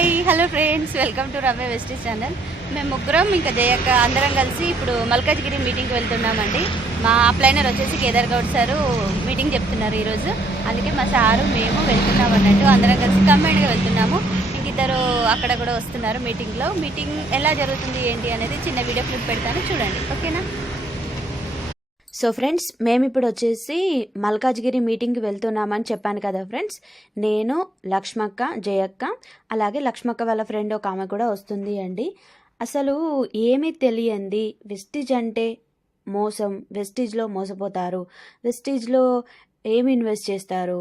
Hi hello friends, welcome to Ramya Vestige channel. మేము ముగ్గురం ఇంకా జయక్క అందరం కలిసి ఇప్పుడు మల్కాజ్గిరి మీటింగ్కి వెళ్తున్నామండి. మా అప్లైనర్ వచ్చేసి కేదార్ గౌడ్ సారు మీటింగ్ చెప్తున్నారు ఈరోజు. అందుకే మా సారు మేము వెళ్తున్నాం అన్నట్టు అందరం కలిసి కంబైన్డ్గా వెళ్తున్నాము. ఇంకిద్దరు అక్కడ కూడా వస్తున్నారు మీటింగ్లో. మీటింగ్ ఎలా జరుగుతుంది ఏంటి అనేది చిన్న వీడియో క్లిప్ పెడతాను, చూడండి. ఓకేనా? సో ఫ్రెండ్స్, మేము ఇప్పుడు వచ్చేసి మల్కాజ్గిరి మీటింగ్కి వెళ్తున్నామని చెప్పాను కదా ఫ్రెండ్స్. నేను, లక్ష్మక్క, జయక్క, అలాగే లక్ష్మక్క వాళ్ళ ఫ్రెండ్ ఒక ఆమె కూడా వస్తుంది అండి. అసలు ఏమీ తెలియంది వెస్టీజ్ అంటే మోసం, వెస్టీజ్లో మోసపోతారు, వెస్టీజ్లో ఏమి ఇన్వెస్ట్ చేస్తారు,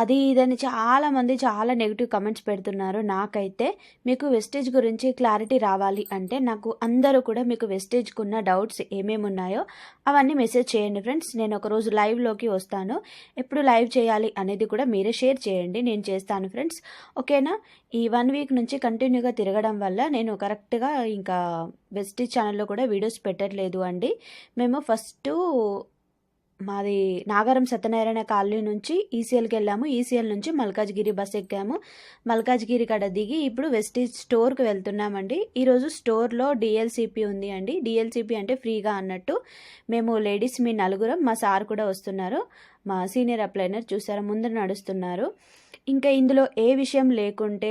అది ఇదని చాలామంది చాలా నెగిటివ్ కమెంట్స్ పెడుతున్నారు. నాకైతే మీకు వెస్టేజ్ గురించి క్లారిటీ రావాలి అంటే నాకు అందరూ కూడా మీకు వెస్టేజ్కి ఉన్న డౌట్స్ ఏమేమి ఉన్నాయో అవన్నీ మెసేజ్ చేయండి ఫ్రెండ్స్. నేను ఒకరోజు లైవ్లోకి వస్తాను. ఎప్పుడు లైవ్ చేయాలి అనేది కూడా మీరే షేర్ చేయండి, నేను చేస్తాను ఫ్రెండ్స్. ఓకేనా? ఈ 1 వీక్ నుంచి కంటిన్యూగా తిరగడం వల్ల నేను కరెక్ట్గా ఇంకా వెస్టేజ్ ఛానల్లో కూడా వీడియోస్ పెట్టట్లేదు అండి. మేము ఫస్ట్ మాది నాగారం సత్యనారాయణ కాలనీ నుంచి ఈసీఎల్కి వెళ్ళాము. ఈసీఎల్ నుంచి మల్కాజ్గిరి బస్ ఎక్కాము. మల్కాజ్గిరి కాడ దిగి ఇప్పుడు వెస్టీజ్ స్టోర్కి వెళ్తున్నామండి. ఈరోజు స్టోర్లో డిఎల్సిపి ఉంది అండి. డిఎల్సిపి అంటే ఫ్రీగా అన్నట్టు. మేము లేడీస్ మీ నలుగురం, మా సార్ కూడా వస్తున్నారు. మా సీనియర్ అప్లైనర్ చూసారా ముందు నడుస్తున్నారు. ఇంకా ఇందులో ఏ విషయం లేకుంటే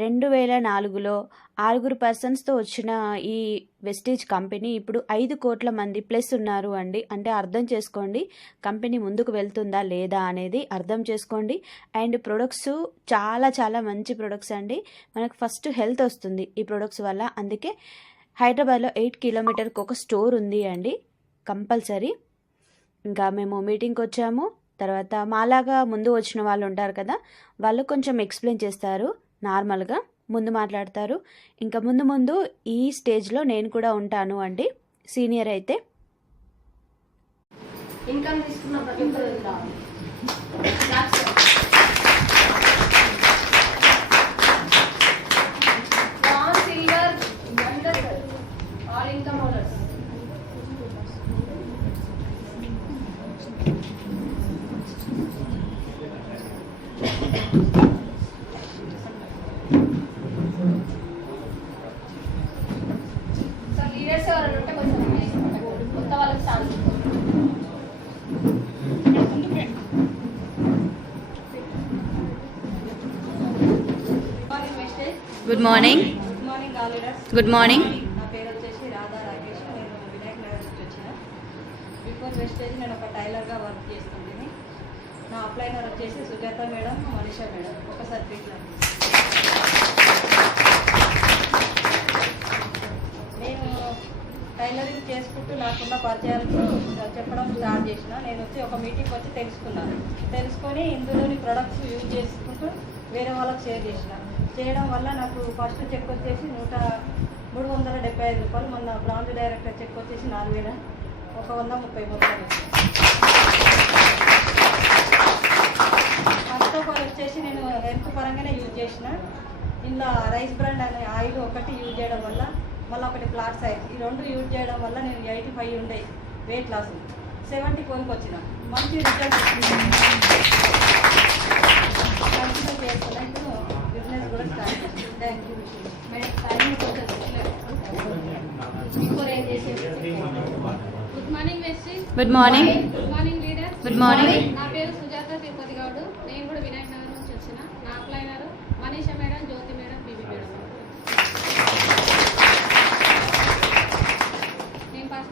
2004లో 6 పర్సన్స్తో వచ్చిన ఈ వెస్టీజ్ కంపెనీ ఇప్పుడు 5 కోట్ల మంది ప్లస్ ఉన్నారు అండి. అంటే అర్థం చేసుకోండి కంపెనీ ముందుకు వెళ్తుందా లేదా అనేది అర్థం చేసుకోండి. అండ్ ప్రొడక్ట్స్ చాలా చాలా మంచి ప్రొడక్ట్స్ అండి. మనకు ఫస్ట్ హెల్త్ వస్తుంది ఈ ప్రొడక్ట్స్ వల్ల. అందుకే హైదరాబాద్లో 8 కిలోమీటర్కి ఒక స్టోర్ ఉంది అండి కంపల్సరీ. ఇంకా మేము మీటింగ్కి వచ్చాము. తర్వాత మాలాగా ముందు వచ్చిన వాళ్ళు ఉంటారు కదా, వాళ్ళు కొంచెం ఎక్స్ప్లెయిన్ చేస్తారు, నార్మల్గా ముందు మాట్లాడతారు. ఇంకా ముందు ఈ స్టేజ్లో నేను కూడా ఉంటాను అండి, సీనియర్ అయితే. ఇన్కమ్ తీసుకున్న all income owners. Sir leaders ఎవరైనా ఉంటే కొంచెం కొత్త వాళ్ళకి chance. Good morning. Good morning all leaders. Good morning. నా పేరు వచ్చేసి రాధా రాకేష్. నేను వినాయక్ నగర్ నుంచి వచ్చిన. బిఫోర్ వెస్టేజ్ నేను ఒక టైలర్గా వర్క్ చేస్తుంటుంది. నా అప్లైనర్ వచ్చేసి సుజాత మేడం, మనీషా మేడం. ఒకసారి ట్రీట్. నేను టైలరింగ్ చేసుకుంటూ నాకున్న పరిచయాలకు చెప్పడం స్టార్ట్ చేసిన. నేను వచ్చి ఒక మీటింగ్ వచ్చి తెలుసుకొని ఇందులోని ప్రొడక్ట్స్ యూజ్ చేసుకుంటూ వేరే వాళ్ళకి షేర్ చేయడం వల్ల నాకు ఫస్ట్ చెక్ వచ్చేసి 375 రూపాయలు. మొన్న బ్రాంచ్ డైరెక్టర్ చెక్ వచ్చేసి 4130 మొత్తం. ఫస్ట్ ఆఫ్ ఆల్ వచ్చేసి నేను హెల్త్ పరంగానే యూజ్ చేసిన. ఇందులో రైస్ బ్రాండ్ అనే ఆయిల్ ఒకటి యూజ్ చేయడం వల్ల, మళ్ళీ ఒకటి ఫ్లాట్ సైజ్, ఈ 2 యూజ్ చేయడం వల్ల నేను 85 ఉండే వెయిట్ లాస్ 70 కొనుక్కొచ్చిన. మంచి రిజల్ట్ కంటిన్యూ చేస్తున్నా. ఇప్పుడు బిజినెస్ కూడా స్టార్ట్ చేస్తాను. Thank you madam. టైం కొంచెం బిఫోర్ ఏం చేసేది. Good morning Vestige. Good morning. Good morning leader. Good morning. నా పేరు సుజాత తిరుపతి గౌడ్. నేను కూడా వినాయక్ నగర్ నుంచి వచ్చిన. నా అప్లైనర్ మనీషా మేడం, జ్యోతి మేడం, బీబీ మేడం.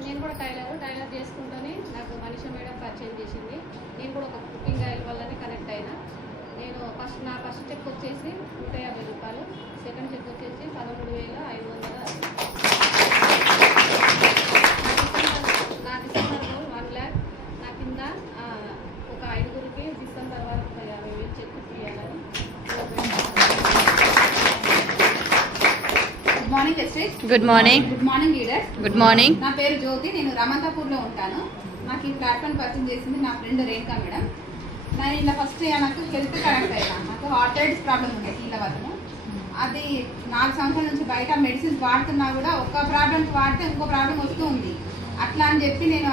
నేను కూడా టైలర్ చేసుకుంటూనే నాకు మనీషా మేడం పరిచయం చేసింది. నేను కూడా ఒక కుకింగ్ ఆయిల్ వల్లనే కనెక్ట్ అయినా. నేను నా ఫస్ట్ చెక్ వచ్చేసి 150 రూపాయలు, సెకండ్ చెక్ వచ్చేసి 13,500. నా డిసెంబర్ 1 lakh. నా కింద ఒక 5గురికి డిసెంబర్ వరకు 50,000 చెక్ తీయాలని. Good morning Vestige. Good morning. Good morning leaders. Good morning. నా పేరు జ్యోతి. నేను రమంతాపూర్లో ఉంటాను. నాకు ఈ ప్లాట్ఫామ్ పరిచయం చేసింది నా ఫ్రెండ్ రేణుకా మేడం. నేను ఇలా ఫస్ట్ నాకు హెల్త్ కనెక్ట్ అయినా. నాకు ఆర్థరైటిస్ ప్రాబ్లం ఉంది, కీళ్ళ వరకు. అది 4 సంవత్సరాల నుంచి బయట మెడిసిన్స్ వాడుతున్నా కూడా ఒక ప్రాబ్లంకి వాడితే ఇంకో ప్రాబ్లం వస్తూ ఉంది. అట్లా అని చెప్పి నేను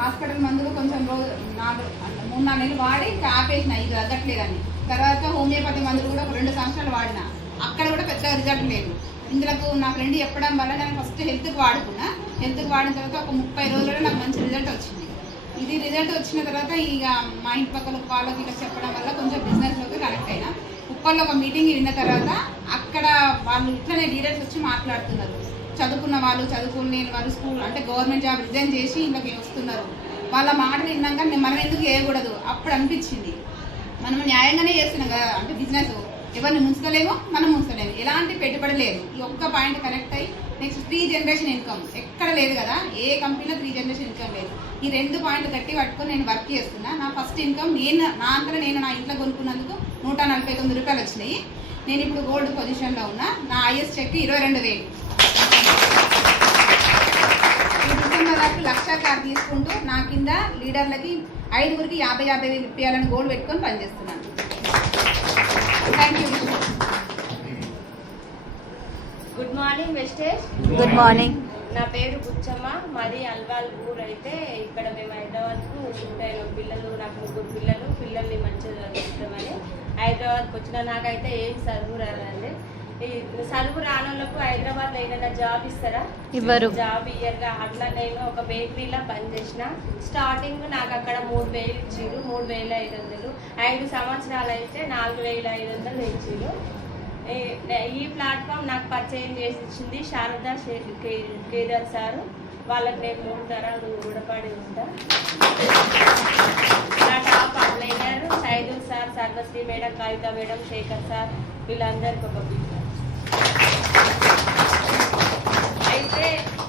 హాస్పిటల్ మందులు కొంచెం 3-4 నెలలు వాడి ఇంకా ఆపేసిన, ఇది తగ్గట్లేదని. తర్వాత హోమియోపతి మందులు కూడా ఒక 2 సంవత్సరాలు వాడిన. అక్కడ కూడా పెద్ద రిజల్ట్ లేదు. ఇందులో నా ఫ్రెండ్ చెప్పడం వల్ల నేను ఫస్ట్ హెల్త్కి వాడుకున్నా. హెల్త్కి వాడిన తర్వాత ఒక 30 రోజుల్లో నాకు మంచి రిజల్ట్ వచ్చింది. ఇది రిజల్ట్ వచ్చిన తర్వాత ఇక మా ఇంటి పక్కన వాళ్ళకి ఇలా చెప్పడం వల్ల కొంచెం బిజినెస్లోకి కనెక్ట్ అయినా. ఉప్పల్లో ఒక మీటింగ్ విన్న తర్వాత అక్కడ వాళ్ళు ఇట్లనే లీడర్స్ వచ్చి మాట్లాడుతున్నారు. చదువుకున్న వాళ్ళు, చదువుకోలేని వాళ్ళు, స్కూల్ అంటే గవర్నమెంట్ జాబ్ రిజైన్ చేసి ఇంట్లోకి వస్తున్నారు. వాళ్ళ మాటలు విన్నాక మనం ఎందుకు చేయకూడదు అప్పుడు అనిపించింది. మనం న్యాయంగానే చేస్తున్నాం కదా, అంటే బిజినెస్ ఎవరిని ముంచలేము, మనం ముంచలేము, ఎలాంటి పెట్టుబడి లేదు. ఈ ఒక్క పాయింట్ కనెక్ట్ అయ్యి నెక్స్ట్ 3 జనరేషన్ ఇన్కమ్ ఎక్కడ లేదు కదా, ఏ కంపెనీలో 3 జనరేషన్ ఇన్కమ్ లేదు. ఈ 2 పాయింట్లు గట్టి పట్టుకొని నేను వర్క్ చేస్తున్నా. నా ఫస్ట్ ఇన్కమ్ నా అంతా నేను నా ఇంట్లో కొనుక్కున్నందుకు 149 రూపాయలు వచ్చినాయి. నేను ఇప్పుడు గోల్డ్ పొజిషన్లో ఉన్నా. నా హైయెస్ట్ చెక్ 22,000. ఈ డిసెంబర్ వరకు 1,00,000 కార్ తీసుకుంటూ నా కింద లీడర్లకి 5గురికి 50,000 ఇప్పించాలని గోల్ పెట్టుకొని పనిచేస్తున్నాను. Thank you. Good morning Vestige. Good morning. నా పేరు బుచ్చమ్మ, మాది అల్వాల్ ఊరు. అయితే ఇక్కడ మేము హైదరాబాద్కు షిఫ్ట్ అయిన పిల్లలు, నాకు 3 పిల్లలు, పిల్లల్ని మంచిగా చదివిస్తామని హైదరాబాద్కి వచ్చిన. నాకైతే ఏం చదువు రాదండి. ఈ చదువు రానోళ్ళకు హైదరాబాద్లో ఏదైనా జాబ్ ఇస్తారా? ఇవ్వరు. జాబ్ ఇయ్యరుగా. అట్లా నేను ఒక బేకరీలో పనిచేసిన. స్టార్టింగ్ నాకు అక్కడ 3,000 ఇచ్చిరు, 3,500. 5 సంవత్సరాలు అయితే 4,500 ఇచ్చిరు. ఈ ప్లాట్ఫామ్ నాకు పరిచయం చేసి ఇచ్చింది శారదా కేదార్ సారు. వాళ్ళకి నేను 3 తరాలు రుణపడి ఉంటా. నా top అప్లైనర్ Saidul sir, Sarvashri madam, కవిత మేడం, శేఖర్ సార్, వీళ్ళందరికీ ఒక బిజినెస్. అయితే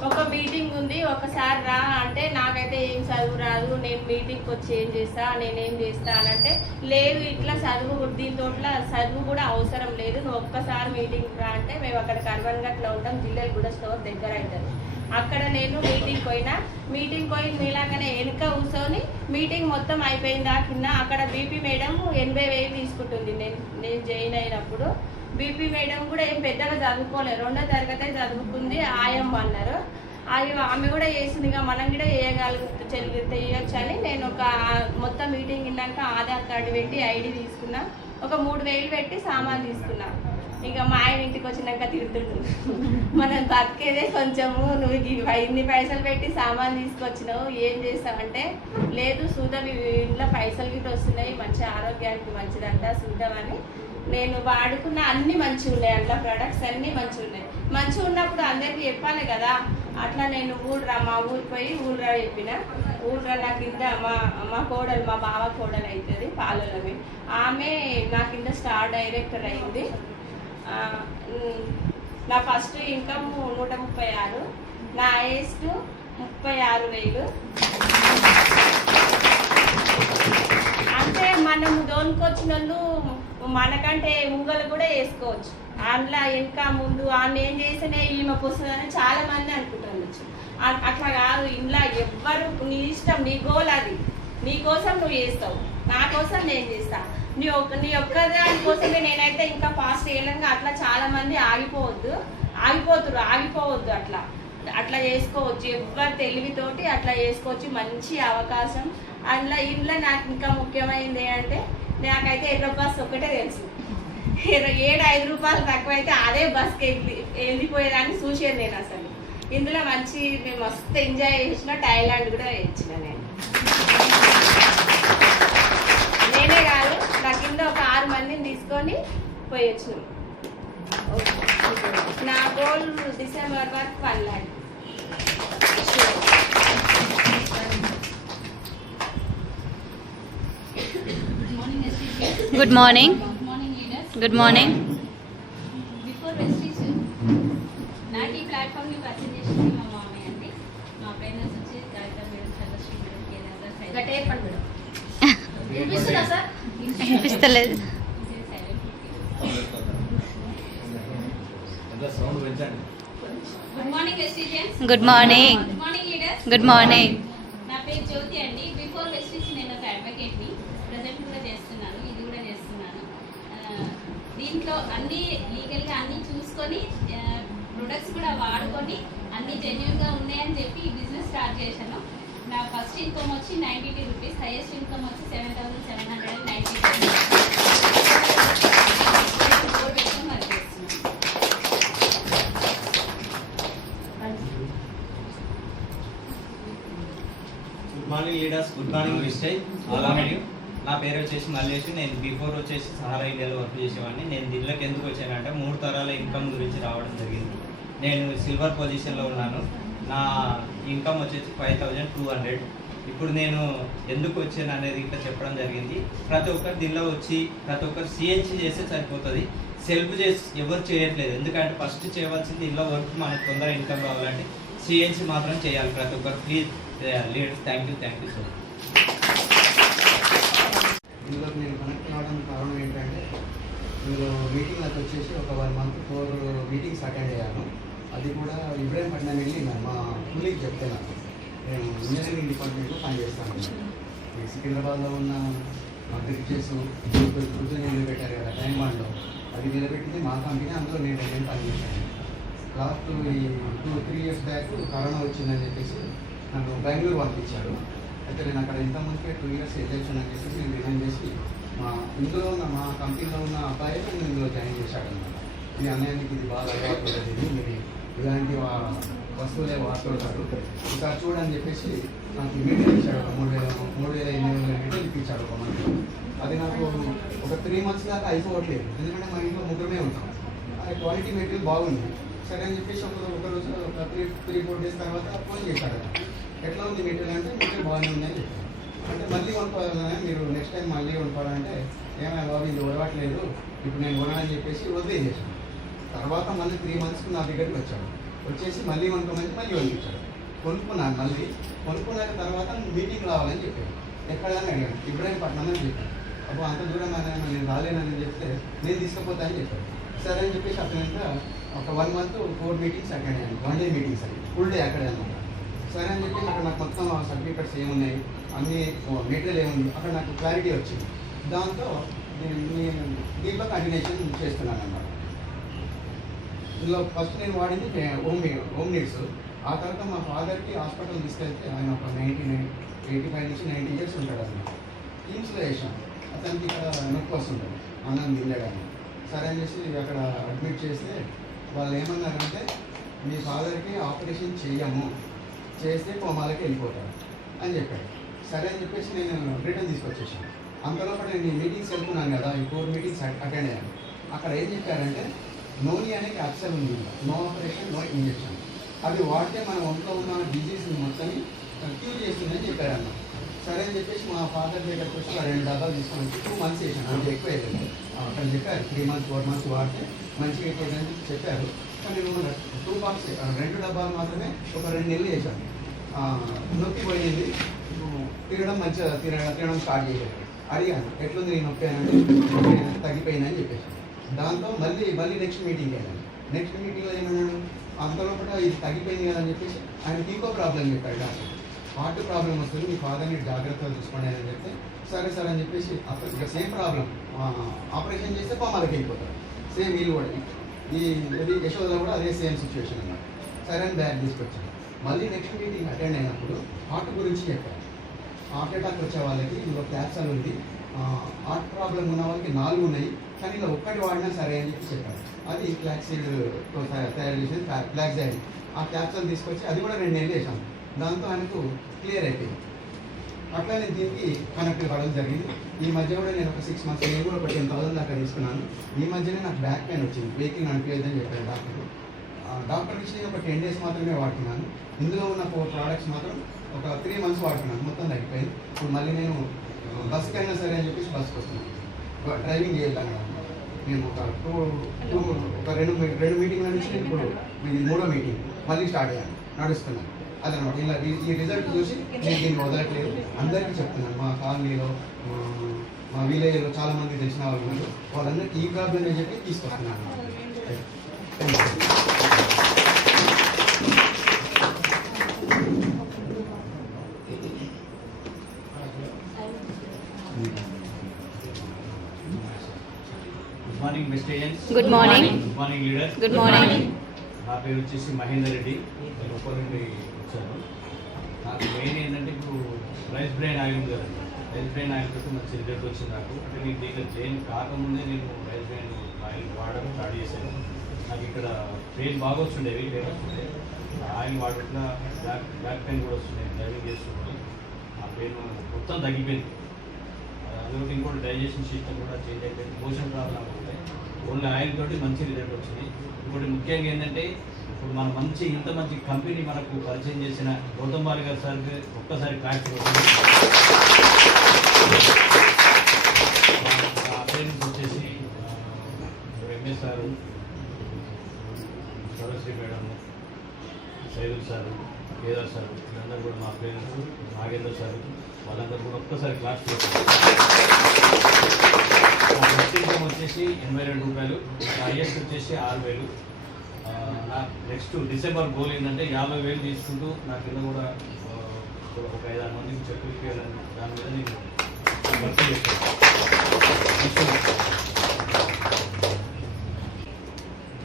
ఒక మీటింగ్ ఉంది, ఒకసారి రా అంటే నాకైతే ఏం చదువు రాదు, నేను మీటింగ్కి వచ్చి ఏం చేస్తా, నేనేం చేస్తా అని అంటే, లేదు ఇట్లా చదువు, దీంతో చదువు కూడా అవసరం లేదు, నువ్వు ఒక్కసారి మీటింగ్ రా అంటే, మేము అక్కడ కర్వన్గట్లో ఉంటాం, జిల్లా కూడా స్టోర్ దగ్గర అవుతుంది. అక్కడ నేను మీటింగ్ పోయినా. మీటింగ్ పోయి మీలాగానే వెనుక కూర్చొని మీటింగ్ మొత్తం అయిపోయిందా కింద. అక్కడ బీపీ మేడం 80,000 తీసుకుంటుంది. నేను జాయిన్ అయినప్పుడు బీపీ మేడం కూడా ఏం పెద్దగా చదువుకోలేదు, 2వ తరగతి చదువుకుంది. ఆయమ్మ అన్నారు. ఆమె కూడా చేసిందిగా, మనం కూడా చేయొచ్చు అని నేను ఒక మొత్తం మీటింగ్ విన్నాక ఆధార్ కార్డు పెట్టి ఐడి తీసుకున్నా. ఒక 3,000 పెట్టి సామాన్ తీసుకున్నా. ఇక మా ఆయన ఇంటికి వచ్చినాక తిడుతుండు, మనం బతికేదే కొంచెము, నువ్వు ఇన్ని పైసలు పెట్టి సామాన్ తీసుకొచ్చినావు, ఏం చేస్తావంటే, లేదు చూద్దాం ఇంట్లో పైసలు గిట్ట వస్తున్నాయి, మంచి ఆరోగ్యానికి మంచిదంట, చూద్దామని. నేను వాడుకున్న అన్ని మంచిగా ఉన్నాయి, అట్లా ప్రొడక్ట్స్ అన్నీ మంచిగా ఉన్నాయి. మంచిగా ఉన్నప్పుడు అందరికీ చెప్పాలి కదా. అట్లా నేను మా ఊరు పోయి ఊళ్ళో చెప్పిన. ఊళ్ళో నా కింద మా కోడలు, మా బావ కోడలు అవుతుంది పాలలవి, ఆమె నా కింద స్టార్ డైరెక్టర్ అయింది. నా ఫస్ట్ ఇన్కమ్ 136, నా హైయెస్ట్ 36,000. అంటే మనము దోనుకొచ్చిన వాళ్ళు మనకంటే ఊగలు కూడా వేసుకోవచ్చు. అందులో ఇంకా ముందు ఆమె ఏం చేసినా ఈమెకు వస్తుందని చాలా మంది అనుకుంటుండొచ్చు. అట్లా కాదు. ఇంట్లో ఎవ్వరు నీ ఇష్టం, నీ గోల్ అది, నీ కోసం నువ్వు చేస్తావు, నా కోసం నేను చేస్తా. నీ ఒక్కదాని కోసమే నేనైతే ఇంకా ఫాస్ట్ చేయలేక అట్లా చాలా మంది ఆగిపోవద్దు. అట్లా చేసుకోవచ్చు, ఎవరి తెలివితోటి అట్లా చేసుకోవచ్చు. మంచి అవకాశం. ఇంట్లో నాకు ఇంకా ముఖ్యమైనది ఏంటంటే, నాకైతే ఎర్ర బస్ ఒక్కటే తెలుసు. 7-5 రూపాయలు తక్కువైతే అదే బస్కి వెళ్ళిపోయేదాన్ని చూసేది నేను. అసలు ఇందులో నేను మస్తు ఎంజాయ్ చేసిన. థాయిలాండ్ కూడా ఇచ్చిన. నేనే కాదు, నా కింద ఒక 6 మందిని తీసుకొని పోయి వచ్చినాం. నా గోల్ డిసెంబర్ వరకు 1 lakh. Good morning. Good morning. Before Vestige నాకు ఈ ప్లాట్ఫామ్ని పరిచయం చేసింది మా మామయ్య అండి. మా ట్రైనర్స్ వచ్చి Kavitha madam, Sarvasri madam, Kedar sir. వినిపిస్తుందా సార్? వినిపిస్తలేదు. గుడ్ మార్నింగ్ వెస్టీజియన్స్. Good morning. Good morning leaders. Good morning. నా పేరు జ్యోతి అండి. బిఫోర్ వెస్టీజ్ నేను ఒక అడ్వకేట్ని, ప్రజెంట్ కూడా చేస్తున్నాను, ఇది కూడా చేస్తున్నాను. దీంట్లో అన్నీ లీగల్గా అన్నీ చూసుకొని ప్రొడక్ట్స్ కూడా వాడుకొని అన్నీ జెన్యూన్గా ఉన్నాయని చెప్పి ఈ బిజినెస్ స్టార్ట్ చేశాను. నా ఫస్ట్ ఇన్కమ్ వచ్చి 92 రూపీస్, హైయెస్ట్ ఇన్కమ్ వచ్చి 7,790. Leaders, good morning విస్టేజ్ all of you. నా పేరు వచ్చేసి మల్లేష్. నేను బిఫోర్ వచ్చేసి సహారా ఇండియాలో వర్క్ చేసేవాడిని. నేను దీనిలోకి ఎందుకు వచ్చానంటే 3 తరాల ఇన్కమ్ గురించి రావడం జరిగింది. నేను సిల్వర్ పొజిషన్లో ఉన్నాను. నా ఇన్కమ్ వచ్చేసి 5200. ఇప్పుడు నేను ఎందుకు వచ్చాను అనేది ఇంకా చెప్పడం జరిగింది. ప్రతి ఒక్కరు దీనిలో వచ్చి ప్రతి ఒక్కరు సిఎన్సి చేస్తే సరిపోతుంది. సెల్ఫ్ చేసి ఎవరు చేయట్లేదు. ఎందుకంటే ఫస్ట్ చేయవలసింది దీనిలో వర్క్ మనకు తొందరగా ఇన్కమ్ కావాలంటే సిఎన్సి మాత్రం చేయాలి ప్రతి ఒక్కరు. Please leaders, thank you so much. ఇందులోకి నేను కనెక్ట్ కావడానికి కారణం ఏంటంటే ఇందులో మీటింగ్లకు వచ్చేసి ఒక 1 month 4 మీటింగ్స్ అటెండ్ అయ్యాను. అది కూడా ఇబ్రాహీంపట్నం వెళ్ళి మా కూలీకి చెప్తే నాకు నేను ఇంజనీరింగ్ డిపార్ట్మెంట్లో పనిచేస్తాను. ఈ సికింద్రాబాద్లో ఉన్న బ్రిడ్జెస్ నిలబెట్టారు కదా టైం బాండ్లో, అది నిలబెట్టింది మా కంపెనీ. అందులో నేను పనిచేశాను. లాస్ట్ ఈ 2-3 years బ్యాక్ కరోనా వచ్చిందని చెప్పేసి నన్ను బెంగళూరు పంపించారు. అయితే నేను అక్కడ ఇంతకుముందుకే 2 years ఎగ్జామ్షన్ అని చెప్పేసి నేను రిజైన్ చేసి ఇందులో ఉన్న మా కంపెనీలో ఉన్న అబ్బాయి నేను ఇందులో జాయిన్ చేశాడు అనమాట. ఈ అన్నయ్యకి ఇది బాగా అలవాటు, మీరు ఇలాంటి వస్తువులే వాడుతుంటారు, ఒకసారి చూడని చెప్పేసి నాకు మీటర్ ఇచ్చాడు. 3,800 మీటర్లు ఇప్పించాడు ఒక మంత్. అది నాకు ఒక 3 months దాకా అయిపోవట్లేదు. ఎందుకంటే మా ఇంట్లో ముగ్గురమే ఉంటాం. అది క్వాలిటీ మెటీరియల్ బాగుంది. సరే అని చెప్పేసి ఒక రోజు ఒక 3-4 days తర్వాత ఫోన్ చేశాడు. ఎట్లా ఉంది మెటీరియల్ అంటే మెటీరియల్ బాగానే ఉందని చెప్పాను. అంటే మళ్ళీ కొనుక్కోవాలన్నా మీరు నెక్స్ట్ టైం మళ్ళీ కొనుక్కోవాలంటే ఏమైనా బాబు ఇది ఉడవట్లేదు, ఇప్పుడు నేను కొనాలని చెప్పేసి వదిలేసాను. తర్వాత మళ్ళీ 3 months నా దగ్గరికి వచ్చాడు. వచ్చేసి మళ్ళీ కొనుక్కోమని మళ్ళీ కొనిపించాడు. కొనుక్కున్నాను. మళ్ళీ కొనుక్కున్నాక తర్వాత మీటింగ్ రావాలని చెప్పాను. ఎక్కడైనా అడిగాను. ఇబ్రాహీంపట్నం అని చెప్పాను. అప్పుడు అంత దూరం నేను రాలేనని చెప్తే నేను తీసుకుపోతా అని చెప్పాను. సరే అని చెప్పేసి అక్కడ ఒక 1 month 4 meetings అటెండ్ అయ్యాను. 1 day meetings అని, ఫుల్ డే అక్కడే అనమాట. సరే అని చెప్పేసి అక్కడ నాకు మొత్తం సర్టిఫికెట్స్ ఏమున్నాయి, అన్ని మెటీరియల్ ఏముంది అక్కడ నాకు క్లారిటీ వచ్చింది. దాంతో నేను దీంట్లో కంటిన్యూషన్ చేస్తున్నాను అన్నమాట. ఇందులో ఫస్ట్ నేను వాడింది హోమ్ నీడ్స్. ఆ తర్వాత మా ఫాదర్కి హాస్పిటల్ తీసుకెళ్తే ఆయన ఒక 85 నుంచి 90 years ఉంటాడు అన్నమాట. కిమ్స్లో వేసాను. అతనికి ఇక్కడ నొప్పి వస్తుంటుంది అన్నం తినడానికి. సరే అని చేసి అక్కడ అడ్మిట్ చేస్తే వాళ్ళు ఏమన్నారంటే మీ ఫాదర్కి ఆపరేషన్ చేయము, చేస్తే కోమాలకి వెళ్ళిపోతారు అని చెప్పాడు. సరే అని చెప్పేసి నేను రిటర్న్ తీసుకొచ్చేసాను. అంతలోపల నేను ఈ మీటింగ్స్ వెళ్తున్నాను కదా, ఈ 4 meetings అటెండ్ అయ్యాను. అక్కడ ఏం చెప్పారంటే నోని అనే క్యాప్సల్ ఉంది, నో ఆపరేషన్ నో ఇంజెక్షన్. అది వాడితే మన ఒంట్లో ఉన్న డిజీజ్ని మొత్తం క్యూర్ చేస్తుందని చెప్పారన్న. సరే అని చెప్పేసి మా ఫాదర్ దగ్గరకు వచ్చి 2 డబ్బాలు తీసుకొని వచ్చి 2 months వేసాను. అంటే ఎక్కువ వేయలేదు. అక్కడ చెప్పారు 3 months 4 months వాడితే మంచిగా అయిపోతుందని చెప్పారు. కానీ నేను 2 డబ్బాలు మాత్రమే ఒక 2 నెలలు వేసాను. నొప్పి పోయింది, తినడం మంచిగా తినడం స్టార్ట్ చేశాను. అడిగాను ఎట్లుంది నేను నొప్పి అని, తగ్గిపోయిందని చెప్పేసి. దాంతో మళ్ళీ నెక్స్ట్ మీటింగ్కి వెళ్ళాను. నెక్స్ట్ మీటింగ్లో ఏమన్నాడు, అంతలోపల ఇది తగ్గిపోయింది కదా అని చెప్పేసి ఆయనకి ఇంకో ప్రాబ్లం చెప్పాడు. డాక్టర్ హార్ట్ ప్రాబ్లం వస్తుంది, మీ ఫాదర్ని జాగ్రత్తగా చూసుకోండి అని చెప్తే సరే సార్ అని చెప్పేసి అప్పుడు ఇక సేమ్ ప్రాబ్లం, ఆపరేషన్ చేస్తే కోమాలకి వెళ్ళిపోతారు. సేమ్ వీళ్ళు కూడా ఈ యశోదలో కూడా అదే సేమ్ సిచ్యువేషన్ అన్నమాట. సరే అని బ్యాగ్ తీసుకొచ్చాను. మళ్ళీ నెక్స్ట్ మీటింగ్ అటెండ్ అయినప్పుడు హార్ట్ గురించి చెప్పారు. హార్ట్ అటాక్ వచ్చే వాళ్ళకి ఇందులో క్యాప్సల్ ఉంది, హార్ట్ ప్రాబ్లం ఉన్న వాళ్ళకి 4 ఉన్నాయి, కానీ ఇలా ఒక్కటి వాడినా సరే అని చెప్పి చెప్పారు. అది ఫ్లాక్సీడ్తో తయారు చేసేది ఫ్లాక్సైడ్. ఆ క్యాప్సల్ తీసుకొచ్చి అది కూడా 2 నెలలు వేసాను. దాంతో ఆయనకు క్లియర్ అయిపోయింది. అట్లా నేను దీనికి కనెక్ట్ కావడం జరిగింది. ఈ మధ్య కూడా నేను ఒక 6 months నేను కూడా ఒక 10,000 దాకా తీసుకున్నాను. ఈ మధ్యనే నాకు బ్యాక్ పెయిన్ వచ్చింది, వెహికల్ నడిపేయద్దని చెప్పారు డాక్టర్. డాక్టర్ ఇచ్చి నేను ఒక 10 days మాత్రమే వాడుతున్నాను. ఇందులో ఉన్న 4 products మాత్రం ఒక 3 months వాడుతున్నాను, మొత్తం తగ్గిపోయింది. ఇప్పుడు మళ్ళీ నేను బస్కి అయినా సరే అని చెప్పేసి బస్కి వస్తున్నాను. డ్రైవింగ్ చేయాలన్నా నేను ఒక 2 మీటింగ్ల నుంచి నేను ఇప్పుడు ఇది 3వ మీటింగ్ మళ్ళీ స్టార్ట్ అయ్యాను, నడుస్తున్నాను. అదనమాట. ఇలా ఈ రిజల్ట్ చూసి నేను దీన్ని వదలట్లేదు. అందరికీ చెప్తున్నాను, మా కాలనీలో మా విలేజ్లో చాలామంది తెలిసిన వాళ్ళు ఉన్నారు, వాళ్ళందరికీ ఈ ప్రాబ్లం అని చెప్పి తీసుకొస్తున్నాను. గుడ్ మార్నింగ్ వెస్టేజన్స్. Good morning. Good morning leaders. Good morning. నా పేరు వచ్చేసి మహేందర్ రెడ్డి. నేను ఉప్పల్ నుండి వచ్చాను. నాకు మెయిన్ ఏంటంటే ఇప్పుడు రైస్ బ్రెయిన్ ఆయిల్ ఉంది కదండి, రైస్ బ్రెయిన్ ఆయిల్ కోసం మంచి రిజల్ట్ వచ్చింది నాకు. అంటే నేను దీంట్లో జైన్ కాకముందే నేను రైస్ బ్రెయిన్ ఆయిల్ వాడడం స్టార్ట్ చేశాను. నాకు ఇక్కడ పెయిన్ బాగా వస్తుండేవి, పెయిన్ వస్తుండే. ఆయిల్ వాడకుండా బ్యాక్ పెయిన్ కూడా వస్తుండే డ్రైవింగ్ చేస్తుండే. ఆ పెయిన్ మొత్తం తగ్గిపోయింది. అదొకటి ఇంకోటి డైజెషన్ సిస్టమ్ కూడా చేంజ్ అయిపోయింది. మోషన్ ప్రాబ్లం ఉంటాయి. ఓన్లీ ఆయిల్ తోటి మంచి రిజల్ట్ వచ్చింది. ఇంకోటి ముఖ్యంగా ఏంటంటే ఇప్పుడు మన ఇంత మంచి కంపెనీ మనకు పరిచయం చేసిన గౌతమ్ బాలి గారు సార్కి ఒక్కసారి క్లాస్ అటెండెన్స్ వచ్చేసి MS sir, Saraswati madam, Saidul sir, Kedar sir, వీళ్ళందరూ కూడా మా ఫ్రెండ్స్, నాగేంద్ర సారు, వాళ్ళందరూ కూడా ఒక్కసారి క్లాస్ ఫస్ట్ ఇన్కమ్ వచ్చేసి 82 రూపాయలు, హైయెస్ట్ వచ్చేసి 6,000. నా నెక్స్ట్ డిసెంబర్ గోల్ ఏంటంటే 50,000 తీసుకుంటూ నా కింద కూడా ఒక 5-6 మందికి చెప్పులు ఇవ్వాలని దాని మీద నేను వర్క్ చేస్తాను.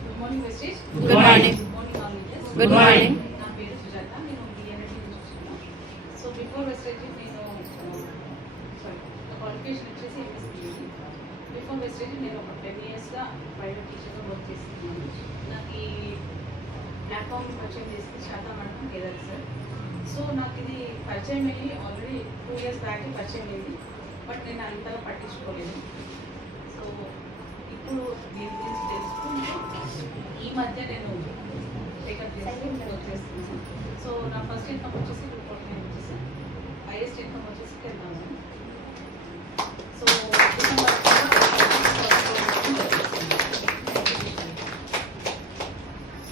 Good morning Vestige. Good morning. Good morning. నా పేరు సుజాత. నేను డిఎన్ఎస్ చూస్తున్నాను. సో బిఫోర్ వెస్టేజ్ నేను క్వాలిఫికేషన్ వచ్చేసి ఎంఎస్సీ. బిఫోర్ వెస్టేజ్ నేను ఒక 10 ఇయర్స్గా ప్రైవేట్ టీచర్గా వర్క్ చేస్తున్నాను. నాకు ఈ ప్లాట్ఫామ్ పరిచయం చేస్తే శాతా మేడం, కేదార్ సార్. సో నాకు ఇది పరిచయం అయ్యి ఆల్రెడీ 2 ఇయర్స్ బ్యాక్ పరిచయం అయింది. బట్ నేను అంతగా పట్టించుకోలేదు. సో ఇప్పుడు దీని గురించి తెలుసుకుంటూ ఈ మధ్య నేను టేకప్ చేసి వర్క్ చేస్తున్నాను. సో నా ఫస్ట్ ఇన్కమ్ వచ్చేసి 249 వచ్చేసి, హైయెస్ట్ ఇన్కమ్ వచ్చేసి 10,000. So December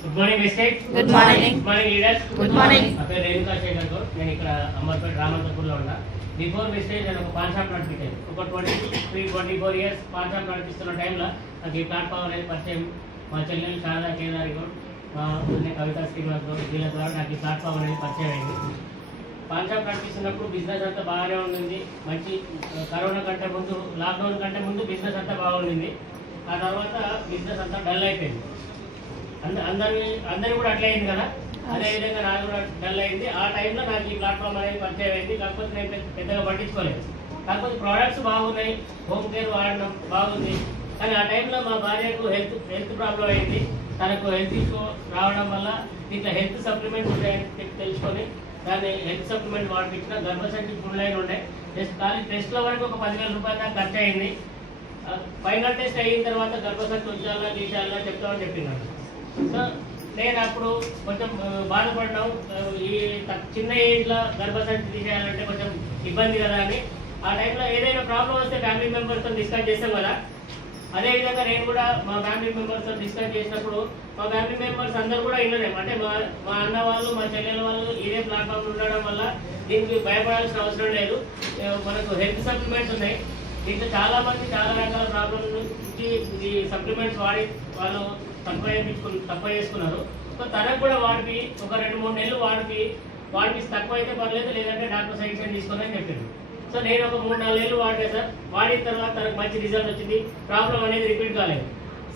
good morning Vestige. Good morning. Good morning leaders. Good morning. నా పేరు రేణుకా శేఖర్ గౌడ్. నేను ఇక్కడ అమర్పేట రామంతపూర్లో ఉన్నా. బిఫోర్ వెస్టేజ్ నేను ఒక పాన్ షాప్ నడిపించాను. ఒక 24 ఇయర్స్ పాన్ షాప్ నడిపిస్తున్న టైంలో నాకు ఈ ప్లాట్ఫామ్ అనేది పరిచయం. మా చెల్లెలు శారదా కేదారి గౌడ్, మా కవిత శ్రీనివాస్ గౌడ్, వీళ్ళ ద్వారా నాకు ఈ ప్లాట్ఫామ్ అనేది పరిచయం అయింది. పాన్ షాప్ నడిపిస్తున్నప్పుడు బిజినెస్ అంతా బాగానే ఉండింది. మంచి కరోనా కంటే ముందు, లాక్డౌన్ కంటే ముందు బిజినెస్ అంతా బాగుండింది. ఆ తర్వాత బిజినెస్ అంతా డల్ అయిపోయింది. అందరినీ కూడా అట్లా అయింది కదా, అదేవిధంగా నాకు కూడా డల్ అయింది. ఆ టైంలో నాకు ఈ ప్లాట్ఫామ్ అనేది పరిచయం అయింది. కాకపోతే నేను పెద్దగా పట్టించుకోలేదు. కాకపోతే ప్రోడక్ట్స్ బాగున్నాయి, హోమ్ కేర్ వాడడం బాగుంది. కానీ ఆ టైంలో మా భార్యకు హెల్త్ ప్రాబ్లం అయింది. తనకు హెల్త్ ఇష్యూ రావడం వల్ల దీంట్లో హెల్త్ సప్లిమెంట్స్ ఉంటాయని తెలుసుకొని దాన్ని హెల్త్ సప్లిమెంట్ వాడిపించిన. గర్భసంచి ఫుల్ లైన్ ఉండే. కానీ టెస్ట్ల వరకు ఒక 10,000 రూపాయలు దాకా ఖర్చు అయింది. ఫైనల్ టెస్ట్ అయిన తర్వాత గర్భసంచి ఉంచాలా తీసేయాలా చెప్తామని చెప్పినాడు. సో నేను అప్పుడు కొంచెం బాధపడ్డాం. ఈ చిన్న ఏజ్లో గర్భసంచి తీసేయాలంటే కొంచెం ఇబ్బంది కదా అని. ఆ టైంలో ఏదైనా ప్రాబ్లం వస్తే ఫ్యామిలీ మెంబర్స్తో డిస్కస్ చేస్తాం కదా, అదేవిధంగా నేను కూడా మా ఫ్యామిలీ మెంబర్స్తో డిస్కస్ చేసినప్పుడు మా ఫ్యామిలీ మెంబర్స్ అందరూ కూడా వినలేం. అంటే మా అన్న వాళ్ళు, మా చెల్లెల వాళ్ళు ఇదే ప్లాట్ఫామ్ ఉండడం వల్ల దీనికి భయపడాల్సిన అవసరం లేదు. మనకు హెల్త్ సప్లిమెంట్స్ ఉన్నాయి. దీంట్లో చాలా మంది చాలా రకాల ప్రాబ్లమ్స్ నుంచి ఈ సప్లిమెంట్స్ వాడి వాళ్ళు తక్కువ చేసుకున్నారు. సో తనకు కూడా వాడికి ఒక 2-3 నెలలు వాడికి తక్కువ అయితే పర్లేదు, లేదంటే డాక్టర్ సజెషన్ తీసుకొని చెప్పారు. సో నేను ఒక 3-4 నెలలు వాడే సార్. వాడిన తర్వాత తనకు మంచి రిజల్ట్ వచ్చింది. ప్రాబ్లం అనేది రిపీట్ కాలేదు.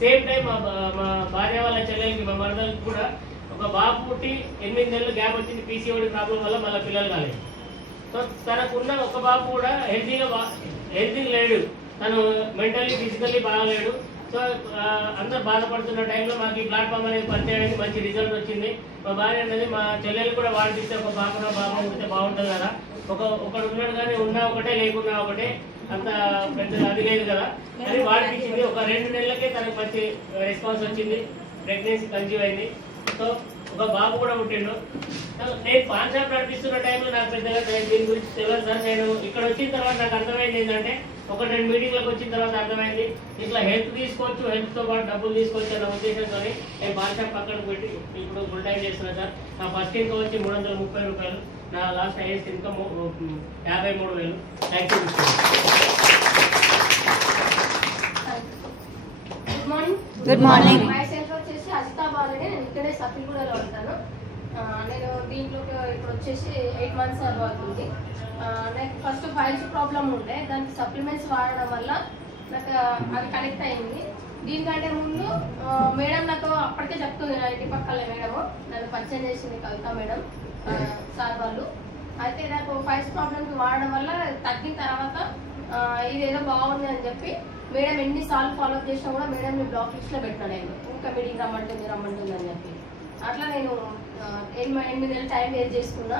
సేమ్ టైం మా భార్య వాళ్ళ చెల్లెలకి, మా మరదలకి కూడా ఒక బాబు పుట్టి 8 నెలలు గ్యాప్ వచ్చింది. పీసీఓడి ప్రాబ్లం వల్ల మళ్ళీ పిల్లలు కాలేదు. సో తనకున్న ఒక బాబు కూడా హెల్తీ లేడు. తను మెంటల్లీ ఫిజికల్లీ బాగలేడు. సో అందరు బాధపడుతున్న టైంలో మాకు ఈ ప్లాట్ఫామ్ అనేది పరిచయం అయింది. మంచి రిజల్ట్ వచ్చింది. మా భార్య అనేది మా చెల్లెలు కూడా వాడిపిస్తే ఒక బాబు ఉంటే బాగుంటుంది కదా. ఒకడు ఉన్నాడు కానీ ఉన్నా ఒకటే లేకున్నా ఒకటే, అంత పెద్ద అది లేదు కదా అని వాడిపించింది. ఒక 2 నెలలకే తనకు మంచి రెస్పాన్స్ వచ్చింది. ప్రెగ్నెన్సీ కన్సీవ్ అయింది. సో ఒక బాబు కూడా పుట్టిండు. నేను పాన్ షాప్ నడిపిస్తున్న టైంలో నాకు పెద్దగా దీని గురించి తెలియదు సార్. నేను ఇక్కడ వచ్చిన తర్వాత నాకు అర్థమైంది ఏంటంటే, 1-2 మీటింగ్లకు వచ్చిన తర్వాత అర్థమైంది ఇట్లా హెల్త్ తీసుకోవచ్చు, హెల్త్తో పాటు డబ్బులు తీసుకోవచ్చు అన్న ఉద్దేశంతో నేను పాన్ షాప్ పక్కన పెట్టి ఇప్పుడు ఫుల్ టైం చేస్తున్నాను సార్. నా ఫస్ట్ ఇన్కమ్ వచ్చి 330 రూపాయలు. నా last highest income 53,000. Thank you. Good morning. Good morning. My self వచ్చేసి అజితా బాలని. నేను ఇక్కడే సఫీగూడలో ఉంటాను. నేను దీంట్లో ఇప్పుడు వచ్చేసి 8 మంత్స్ అవుతుంది. నాకు ఫస్ట్ ఫైల్స్ ప్రాబ్లం ఉండే, దానికి సప్లిమెంట్స్ వాడడం వల్ల నాకు అది కనెక్ట్ అయింది. దీనికంటే ముందు మేడం నాకు అప్పటికే చెప్తుంది, నా ఇంటి పక్కల మేడము నన్ను పరిచయం చేసింది, కవిత మేడం సార్ వాళ్ళు. అయితే నాకు ఫైల్స్ ప్రాబ్లమ్స్ వాడడం వల్ల తగ్గిన తర్వాత ఇదేదో బాగుంది అని చెప్పి మేడం ఎన్నిసార్లు ఫాలో అప్ చేసినా కూడా మేడం మీ బ్లాక్ లిస్ట్లో పెట్టాను. నేను ఇంకా మీటింగ్ రమ్మంటుంది అని చెప్పి అట్లా నేను 8 నెలలు టైం వేస్ట్ చేసుకున్నా.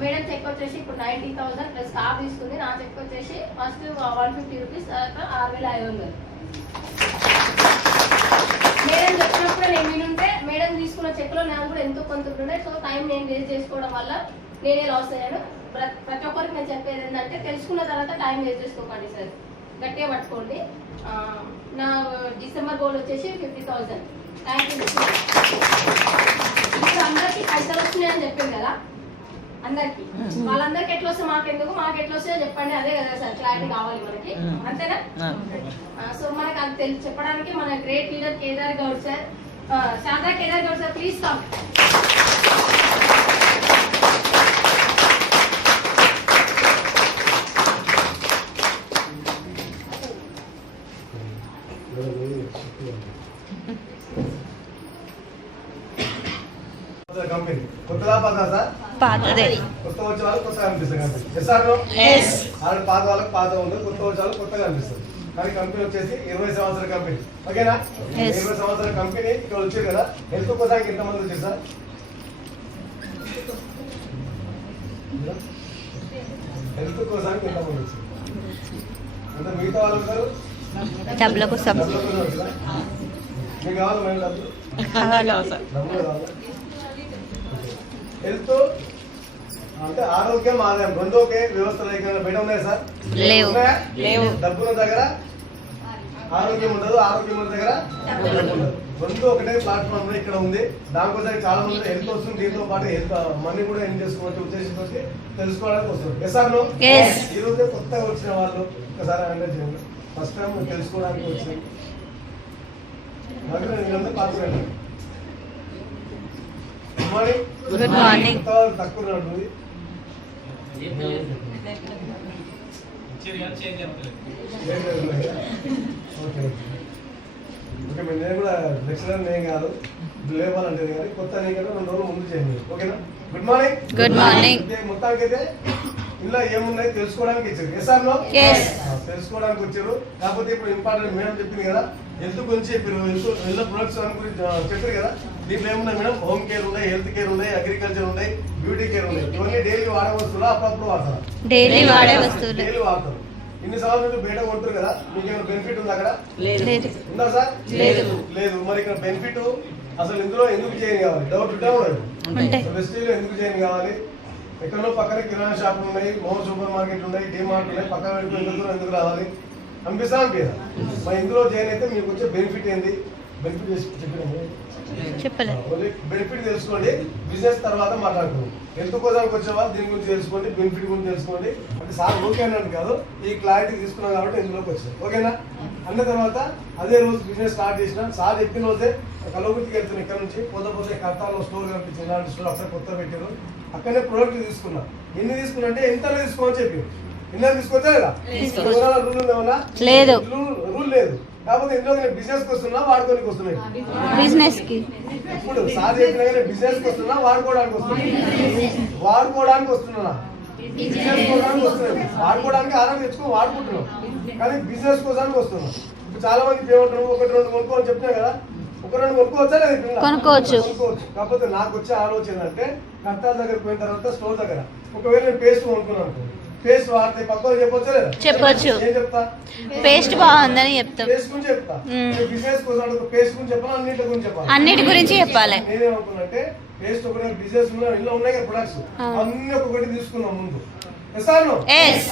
మేడం చెక్ వచ్చేసి ఇప్పుడు 90,000 ప్లస్ స్టాఫ్ తీసుకుంది. నా చెక్ వచ్చేసి ఫస్ట్ 150 రూపీస్, తర్వాత 6,500. మేడం చెప్పినప్పుడు నేను వినుంటే మేడం తీసుకున్న చెక్లో నాకు కూడా ఎంతో కొంత ఉండే. సో టైం నేను వేస్ట్ చేసుకోవడం వల్ల నేనే లాస్ అయ్యాను. ప్రతి ఒక్కరికి నేను చెప్పేది ఏంటంటే తెలుసుకున్న తర్వాత టైం వేస్ట్ చేసుకోకండి సార్, గట్టిగా పట్టుకోండి. నా డిసెంబర్ గోల్ వచ్చేసి 50,000. Thank you. ఇప్పుడు అందరికీ పైసలు వస్తున్నాయని చెప్పింది కదా, అందరికి వాళ్ళందరికి ఎట్లా వస్తే మాకు ఎట్లా వస్తాయో చెప్పండి. అదే కదా సార్ క్లారిటీ కావాలి మనకి, అంతేనా? సో మనకు అది చెప్పడానికి మన great leader Kedar Goud sir, Sharada Kedar Goud sir, please come. Company కొత్తగా పాత సార్? పాతదే. కొత్త వచ్చే వాళ్ళకి కొత్తగా అనిపిస్తుంది కంపెనీ. Yes sir? ఆల్రెడీ పాత వాళ్ళకి పాత ఉంది, కొత్త వచ్చే వాళ్ళకి కొత్తగా అనిపిస్తుంది. కానీ కంపెనీ వచ్చేసి 20 సంవత్సరాల కంపెనీ, ఓకేనా? 20 సంవత్సరాల కంపెనీ ఇక్కడ వచ్చారు కదా. హెల్త్ కోసానికి ఎంతమంది వచ్చారు సార్? హెల్త్ కోసానికి ఎంతమంది వచ్చారు? అంటే మిగతా వాళ్ళు ఉంటారు డబ్బుల కోసం. మీకు కావాలి మేము డబ్బులు? డబ్బులు కావాలి. హెల్త్ అంటే ఆరోగ్యం, ఆదాయం రెండు ఒకే వ్యవస్థలో ఇక్కడ బయట ఉన్నాయి సార్? లేవు. డబ్బుల దగ్గర ఆరోగ్యం ఉండదు, ఆరోగ్యం ఉన్న దగ్గర డబ్బు ఉండదు. రెండు ఒకటే ప్లాట్ఫామ్ ఇక్కడ ఉంది. దానికోసం చాలా మంది హెల్త్ వస్తుంది, దీంతో పాటు హెల్త్ మనీ కూడా ఏం చేసుకోవచ్చు ఉద్దేశంతో తెలుసుకోవడానికి వస్తుంది. Yes sir? ఈ రోజే కొత్తగా వచ్చిన వాళ్ళు ఒకసారి అంటే చేయండి. ఫస్ట్ టైం తెలుసుకోవడానికి వచ్చింది వీళ్ళందరూ పాత్రండి. Good morning. తక్కువ ఉంటుంది. ఓకే ఓకే నేను కూడా లెక్చరర్ నేను కాదు, లేవాలంటే కానీ కొత్త నీకన్నా 2 రోజులు ముందు చేయండి, ఓకేనా? Good morning. Good morning. మొత్తానికి అయితే ఇలా ఏమున్నాయి తెలుసుకోవడానికి ఇచ్చారు. Yes sir? తెలుసుకోవడానికి వచ్చారు. కాకపోతే ఇప్పుడు ఇంపార్టెంట్ మేడం చెప్పింది కదా, హెల్త్ గురించి చెప్పారు, హెల్త్ ప్రొడక్ట్స్ గురించి చెప్పారు కదా. దీంట్లో ఏమున్నాయి మేడం? హోమ్ కేర్ ఉన్నాయి, హెల్త్ కేర్ ఉన్నాయి, అగ్రికల్చర్ ఉన్నాయి, బ్యూటీ కేర్ ఉన్నాయి. ఇవన్నీ డైలీ వాడే వస్తువులు, అప్పుడప్పుడు వాడతారు? డైలీ వాడే వస్తువులు. డైలీ వాడతారు. ఇన్ని సంవత్సరాలు బయట కొంటారు కదా, మీకు ఏమైనా బెనిఫిట్ ఉందా అక్కడ? లేదు. ఉందా సార్? లేదు. మరి ఇక్కడ బెనిఫిట్ అసలు ఇందులో ఎందుకు చేయని కావాలి? డౌట్ ఉండదు. వెస్టీలో ఎందుకు చేయని కావాలి? ఎక్కడో పక్కన కిరాణా షాపులు ఉన్నాయి, మోర్ సూపర్ మార్కెట్ ఉన్నాయి, డిమార్ట్ ఉన్నాయి, పక్కన ఎందుకు రావాలి అనిపిస్తా అనిపించదా? మరి ఇందులో జాయిన్ అయితే మీకు వచ్చే బెనిఫిట్ ఏంది? బెనిఫిట్ చెప్పలేదు. బెనిఫిట్ తెలుసుకోండి, బిజినెస్ తర్వాత మాట్లాడుకోండి. హెల్త్ కోసానికి వచ్చే వాళ్ళు దీని గురించి తెలుసుకోండి, బెనిఫిట్ గురించి తెలుసుకోండి. అంటే సార్ ఓకే అన్నాను కాదు, ఈ క్లారిటీ తీసుకున్నాం కాబట్టి ఇందులోకి వచ్చాను, ఓకేనా? అన్న తర్వాత అదే రోజు బిజినెస్ స్టార్ట్ చేసిన సార్ చెప్పిన రోజే కలవగుర్తికి వెళ్తున్నాను. ఇక్కడ నుంచి పోతే కర్తాలో స్టోర్ కనిపించింది, ఇలాంటి స్టోర్ అక్కడ కొత్త పెట్టారు. అక్కడనే ప్రోడక్ట్ తీసుకున్నా. ఎన్ని తీసుకున్నా అంటే ఎంత తీసుకోమని చెప్పి ఎన్న తీసుకొచ్చా లేదా? రూల్ ఏమన్నా లేదు. రూల్ లేదు. కాకపోతే ఇందులో నేను బిజినెస్ కి వస్తున్నా, వాడుకోనికి వస్తున్నాయి. బిజినెస్ కి ఇప్పుడు సార్ చెప్పిన బిజినెస్ కి వస్తున్నా, వాడుకోవడానికి వస్తున్నా. వాడుకోవడానికి వస్తున్నా, బిజినెస్ కోసానికి వస్తున్నాయి. వాడుకోవడానికి ఆదాయం తెచ్చుకొని వాడుకుంటున్నాం, కానీ బిజినెస్ కోసానికి వస్తున్నాం. ఇప్పుడు చాలా మంది ఏమంటారు, 1-2 కొనుక్కో అని చెప్తున్నా కదా. 1-2 కొనుక్కోవచ్చా లేదా? కొనుక్కోవచ్చు. కాకపోతే నాకు వచ్చే ఆలోచన అంటే కర్తాల దగ్గర పోయిన తర్వాత స్టోర్ దగ్గర ఒకవేళ నేను పేస్ట్ కొనుక్కున్నాను, పేస్ట్ వాడితే పక్కన చెప్పొచ్చా లేదా? చెప్పొచ్చు. ఏం చెప్తా? పేస్ట్ బాగుందని చెప్తాం. పేస్ట్ గురించి చెప్తా. బిజినెస్ కోసం పేస్ట్ గురించి చెప్పాలి, అన్నిటి గురించి చెప్పాలి. అన్నిటి గురించి చెప్పాలి. నేనేమనుకున్నానంటే పేస్ట్ ఒకటి బిజినెస్ ఇంట్లో ఉన్నాయి కదా ప్రొడక్ట్స్, అన్ని ఒక్కొక్కటి తీసుకున్నాం ముందు.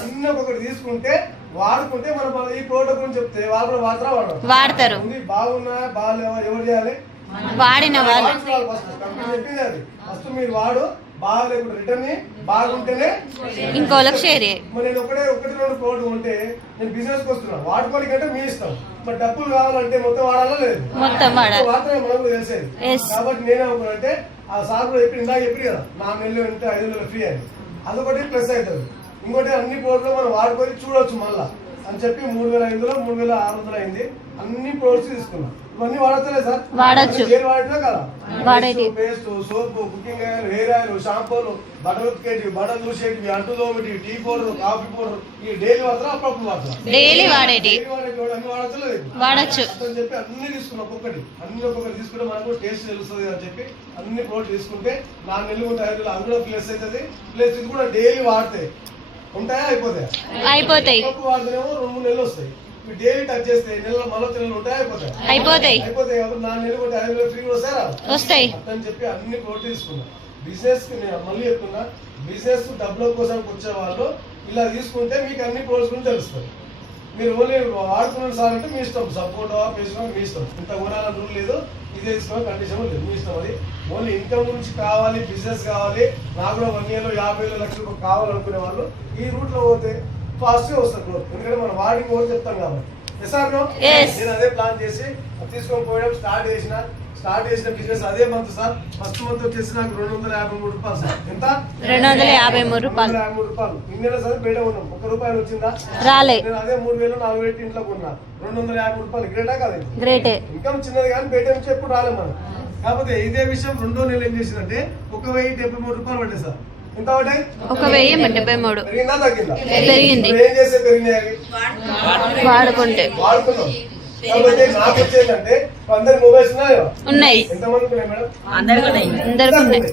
అన్ని ఒక్కొక్కటి తీసుకుంటే వాడుకుంటే మనం ఈ ప్రోడక్ట్ గురించి చెప్తే వాళ్ళు కూడా వాడతారు. బాగున్నా బాగాలేవా ఎవరు చేయాలి? వాడిన వాళ్ళు. చెప్పింది అది ఫస్ట్ మీరు వాడు, బాగాలేకుండా రిటర్న్ బాగుంటేనే ఇంకోళ్ళకి షేర్ చేయి. మరి నేను 1-2 ప్రోడక్ట్ ఉంటే నేను బిజినెస్ వస్తున్నాను, వాడుకోనికంటే మీ ఇష్టం. మరి డబ్బులు కావాలంటే మొత్తం వాడాలా లేదు? మొత్తం వాడాలి. మాత్రమే మనకు తెలిసేది. కాబట్టి నేనేమనుకున్నానంటే ఆ సార్ కూడా ఇందాక చెప్పి కదా 4 నెలలు అంటే 5 నెలలు ఫ్రీ అని, అదొకటి ప్లస్ అవుతుంది. ఇంకోటి అన్ని ప్రోడక్ట్లు మనం వాడుకొని చూడొచ్చు, మళ్ళీ అని చెప్పి 3,500 3,600 అయింది. అన్ని ప్రోడక్ట్స్ తీసుకున్నాం. ఇవన్నీ వాడతలే సార్? వాడచ్చు. ఏం వాడినా కదా, వాడేటి పేస్ట్, సోపు, కుకింగ్ ఆయిల్, హెయిర్ ఆయిల్, షాంపూలు, బట్టలు ఉతికేటివి, బట్టలు చూసేటివి, అంటు తోమిటివి, టీ పౌడర్, కాఫీ పౌడర్, ఈ డైలీ వాడతారా అప్పుడప్పుడు వాడతారా? డైలీ వాడేటి అన్ని వాడతలేదు. వాడచ్చు అని చెప్పి అన్ని తీసుకున్నాం. ఒక్కొక్కటి తీసుకుంటే మనకు టేస్ట్ తెలుస్తుంది అని చెప్పి అన్ని ప్రోడక్ట్ తీసుకుంటే 4 నెలలు ఉంటాయి, 5 నెలలు అది కూడా ప్లస్ అవుతుంది. ప్లస్ ఇది కూడా డైలీ వాడితే ఉంటాయా అయిపోతాయా? అయిపోతాయి. వాడితేనేమో 2-3 నెలలు వస్తాయి. డైలీ టచ్ చేస్తే నెలలో మళ్ళీ 3 నెలలు ఉంటాయి అయిపోతాయి. అయిపోతాయి కాబట్టి 4 నెలలు కొంటే 5 నెలలు ఫ్రీ వస్తారా? వస్తాయి అని చెప్పి అన్ని ప్రోడక్ట్ తీసుకున్నా. బిజినెస్ కి నేను మళ్ళీ చెప్తున్నా, బిజినెస్ డబ్బుల కోసం వచ్చే వాళ్ళు ఇలా తీసుకుంటే మీకు అన్ని ప్రోడక్ట్స్ గురించి తెలుస్తుంది. మీరు ఓన్లీ వాడుకున్న సార్ అంటే మీ ఇష్టం, సపోర్ట్ వేసుకోవడం మీ ఇష్టం. ఇంత కొనాలని రూల్ లేదు, ఇదే తీసుకోవాలి కండిషన్ లేదు, మీ ఇష్టం. అది ఓన్లీ ఇన్కమ్ గురించి కావాలి, బిజినెస్ కావాలి, నాకు కూడా 1 yearలో 50,000 లక్షలు కావాలనుకునే వాళ్ళు ఈ రూట్లో పోతే ఫాస్ట్గా వస్తుంది గ్రోత్. ఎందుకంటే మనం వాడింగ్ కూడా చెప్తాం కాబట్టి. నేను అదే ప్లాన్ చేసి తీసుకొని పోయడం స్టార్ట్ చేసిన బిజినెస్ అదే మంత్ సార్. ఫస్ట్ మంత్ వచ్చేసి నాకు 253 రూపాయలు సార్. ఎంత? 253 రూపాయలు. 253 రూపాయలు. ఇన్నేళ్ళ సార్ బయట ఉన్నాం, 1 రూపాయలు వచ్చిందా? రాలే. నేను అదే 3,000 4,000 ఇంట్లో కొన్నా. 250 రూపాయలు. గ్రేటా కాదు? గ్రేటే. ఇన్కమ్ చిన్నది కానీ బయట నుంచి ఎప్పుడు రాలేదు మనం. కాకపోతే ఇదే విషయం 2వ నెల ఏం చేసిందంటే 1,073 రూపాయలు పడ్డాయి సార్. ఎంత పడ్డాయి? 1,073. పెరిగిందా తగ్గిందా? పెరిగింది. ఏం చేస్తే పెరిగినాయి? వాడుకుంటే వాడుకున్నాం. కాబట్టి నాకు వచ్చేదంటే అందరి మొబైల్స్ ఉన్నాయి. ఎంతమంది ఉన్నాయి మేడం? అందరికి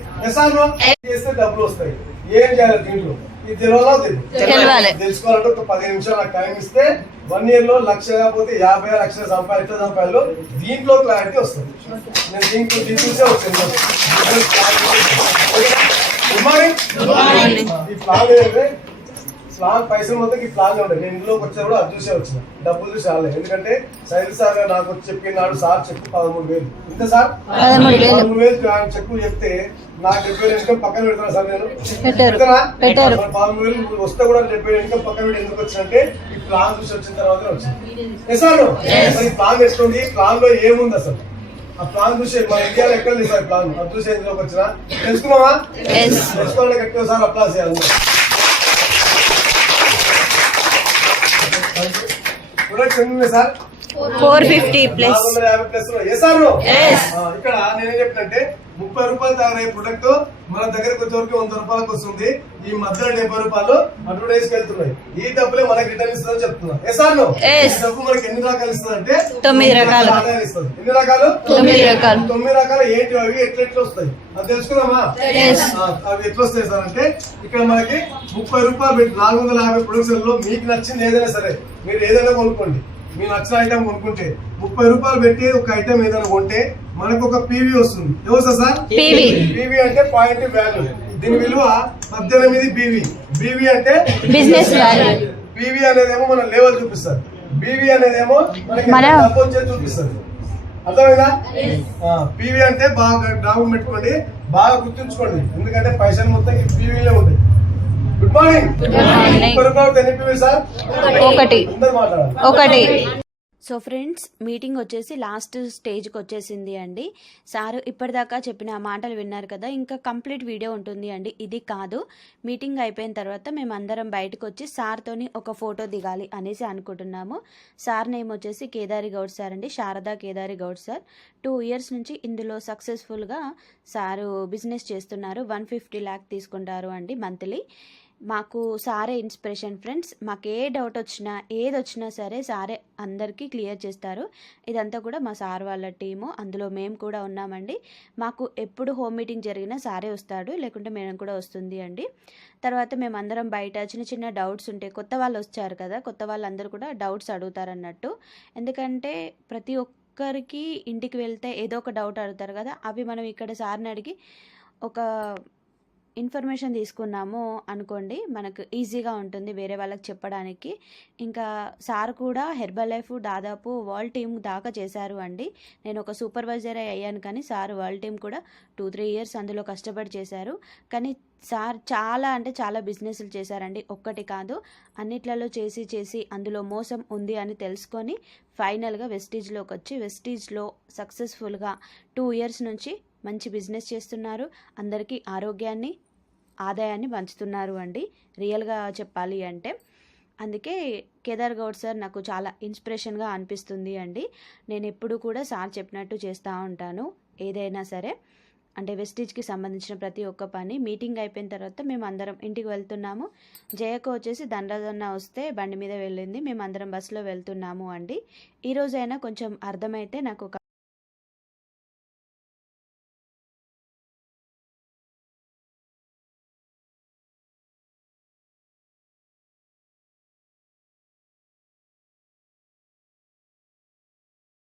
చేస్తే డబ్బులు వస్తాయి. ఏం చేయాలి దీంట్లో? ఇది తెలవాలి. తెలుసుకోవాలంటే ఒక 15 నిమిషాలు నాకు టైం ఇస్తే 1 yearలో 1,00,000 కాకపోతే 50 లక్షలు సంపాదించాలి. దీంట్లో క్లారిటీ వస్తుంది. నేను దీంట్లో చూసే వచ్చింది. ఈ ప్లాన్ ఏంటంటే ప్లాన్ పైసలు మొత్తం ఈ ప్లాన్ ఉండే. నేను ఇంట్లోకి వచ్చా కూడా అది చూసే వచ్చిన, డబ్బులు చూసి రాలేదు. ఎందుకంటే సైల్ సార్ నాకు వచ్చి చెప్పినాడు సార్ చెప్పు 13,000. ఇంత సార్ 13,000 చెక్కు చెప్తే నాకు 70,000 ఇన్కమ్ పక్కన పెడతాను సార్. నేను 13,000 వస్తే కూడా 70,000 ఇన్కమ్ పక్కన పెట్టి ఎందుకు వచ్చిందంటే ఈ ప్లాన్ చూసి వచ్చిన తర్వాత వచ్చింది సార్. ఈ ప్లాన్ వేసుకోండి. ఈ ప్లాన్ లో ఏముంది అసలు? ఆ ప్లాన్ చూసి మన ఇండియాలో ఎక్కడ లేదు సార్ ప్లాన్. అది చూసి ఎందులోకి వచ్చినా తెలుసుకున్నావా? తెలుసుకోవాలంటే కరెక్ట్గా సార్ అప్లాస్ చేయాలి. ప్రొడక్ట్స్ ఎన్ని ఉన్నాయి సార్? 450 ప్లస్. 450 ప్లస్. ఇక్కడ నేనేం చెప్పినంటే 30 రూపాయలు తయారయ్యే ప్రొడక్ట్ మన దగ్గరకు వచ్చేవరకు 100 రూపాయలకు వస్తుంది. ఈ మధ్యలో 70 రూపాయలు అడ్వర్టైజ్ వెళ్తున్నాయి. ఈ డబ్బులే మనకి రిటర్న్ ఇస్తుందని చెప్తున్నా. డబ్బు మనకి ఎన్ని రకాలు ఇస్తుంది అంటే 9 రకాలు ఇస్తుంది. ఎన్ని రకాలు? 9 రకాలు. 9 రకాలు ఏంటి అవి ఎట్లా వస్తాయి అది తెలుసుకుందామా? అవి ఎట్లా వస్తాయి సార్ అంటే ఇక్కడ మనకి 30 రూపాయలు పెట్టి 450 ప్రొడక్ట్స్ లో మీకు నచ్చింది ఏదైనా సరే మీరు ఏదైనా కొనుక్కోండి. మీ నచ్చిన ఐటమ్ కొనుక్కుంటే 30 రూపాయలు పెట్టి ఒక ఐటమ్ ఏదైనా కొంటే మనకు ఒక పీవీ వస్తుంది. ఏమొస్తా సార్? పీవీ అంటే పాయింట్ వాల్యూ. దీని విలువ 18 పీవీ. బీవీ అంటే బిజినెస్ వాల్యూ. పీవీ అనేదేమో మన లెవెల్ చూపిస్తారు, బీవీ అనేదేమో మనకి డబ్బు వచ్చేది చూపిస్తుంది. అర్థమైందా? పీవీ అంటే బాగా జ్ఞాపకం పెట్టుకోండి, బాగా గుర్తుంచుకోండి. ఎందుకంటే పైసలు మొత్తం ఈ పీవీలో ఉంటాయి. Good morning. 30 రూపాయలు ఎన్ని పీవీ సార్? ఒకటి. సో ఫ్రెండ్స్, మీటింగ్ వచ్చేసి లాస్ట్ స్టేజ్కి వచ్చేసింది అండి. సార్ ఇప్పటిదాకా చెప్పిన మాటలు విన్నారు కదా, ఇంకా కంప్లీట్ వీడియో ఉంటుంది అండి. ఇది కాదు, మీటింగ్ అయిపోయిన తర్వాత మేము అందరం బయటకు వచ్చి సార్తోని ఒక ఫోటో దిగాలి అనేసి అనుకుంటున్నాము. సార్ నేమ్ వచ్చేసి కేదారి గౌడ్ సార్ అండి, శారదా కేదారి గౌడ్ సార్. 2 years నుంచి ఇందులో సక్సెస్ఫుల్గా సారు బిజినెస్ చేస్తున్నారు. 150 lakh తీసుకుంటారు అండి మంత్లీ. మాకు సారే ఇన్స్పిరేషన్ ఫ్రెండ్స్. మాకు ఏ డౌట్ వచ్చినా ఏది వచ్చినా సరే సారే అందరికీ క్లియర్ చేస్తారు. ఇదంతా కూడా మా సార్ వాళ్ళ టీము, అందులో మేము కూడా ఉన్నామండి. మాకు ఎప్పుడు హోమ్ మీటింగ్ జరిగినా సారే వస్తాడు, లేకుంటే మేడం కూడా వస్తుంది అండి. తర్వాత మేమందరం బయట చిన్న చిన్న డౌట్స్ ఉంటాయి. కొత్త వాళ్ళు వచ్చారు కదా, కొత్త వాళ్ళందరూ కూడా డౌట్స్ అడుగుతారన్నట్టు. ఎందుకంటే ప్రతి ఒక్కరికి ఇంటికి వెళ్తే ఏదో ఒక డౌట్ అడుగుతారు కదా, అవి మనం ఇక్కడ సార్ని అడిగి ఒక ఇన్ఫర్మేషన్ తీసుకున్నాము అనుకోండి, మనకు ఈజీగా ఉంటుంది వేరే వాళ్ళకి చెప్పడానికి. ఇంకా సార్ కూడా హెర్బల్ లైఫ్ దాదాపు వరల్డ్ టీమ్ దాకా చేశారు అండి. నేను ఒక సూపర్వైజర్ అయ్యాను, కానీ సార్ వరల్డ్ టీమ్ కూడా 2-3 years అందులో కష్టపడి చేశారు. కానీ సార్ చాలా అంటే చాలా బిజినెస్లు చేశారండి, ఒక్కటి కాదు. అన్నిట్లలో చేసి అందులో మోసం ఉంది అని తెలుసుకొని ఫైనల్గా వెస్టీజ్లోకి వచ్చి వెస్టీజ్లో సక్సెస్ఫుల్గా 2 years నుంచి మంచి బిజినెస్ చేస్తున్నారు. అందరికీ ఆరోగ్యాన్ని ఆదాయాన్ని పంచుతున్నారు అండి, రియల్గా చెప్పాలి అంటే. అందుకే కేదార్ గౌడ్ సార్ నాకు చాలా ఇన్స్పిరేషన్గా అనిపిస్తుంది అండి. నేను ఎప్పుడు కూడా సార్ చెప్పినట్టు చేస్తూ ఉంటాను. ఏదైనా సరే అంటే వెస్టీజ్కి సంబంధించిన ప్రతి ఒక్క పని. మీటింగ్ అయిపోయిన తర్వాత మేము అందరం ఇంటికి వెళ్తున్నాము. జయకు వచ్చేసి దండదన్న వస్తే బండి మీద వెళ్ళింది, మేము అందరం బస్సులో వెళ్తున్నాము అండి. ఈరోజైనా కొంచెం అర్థమైతే నాకు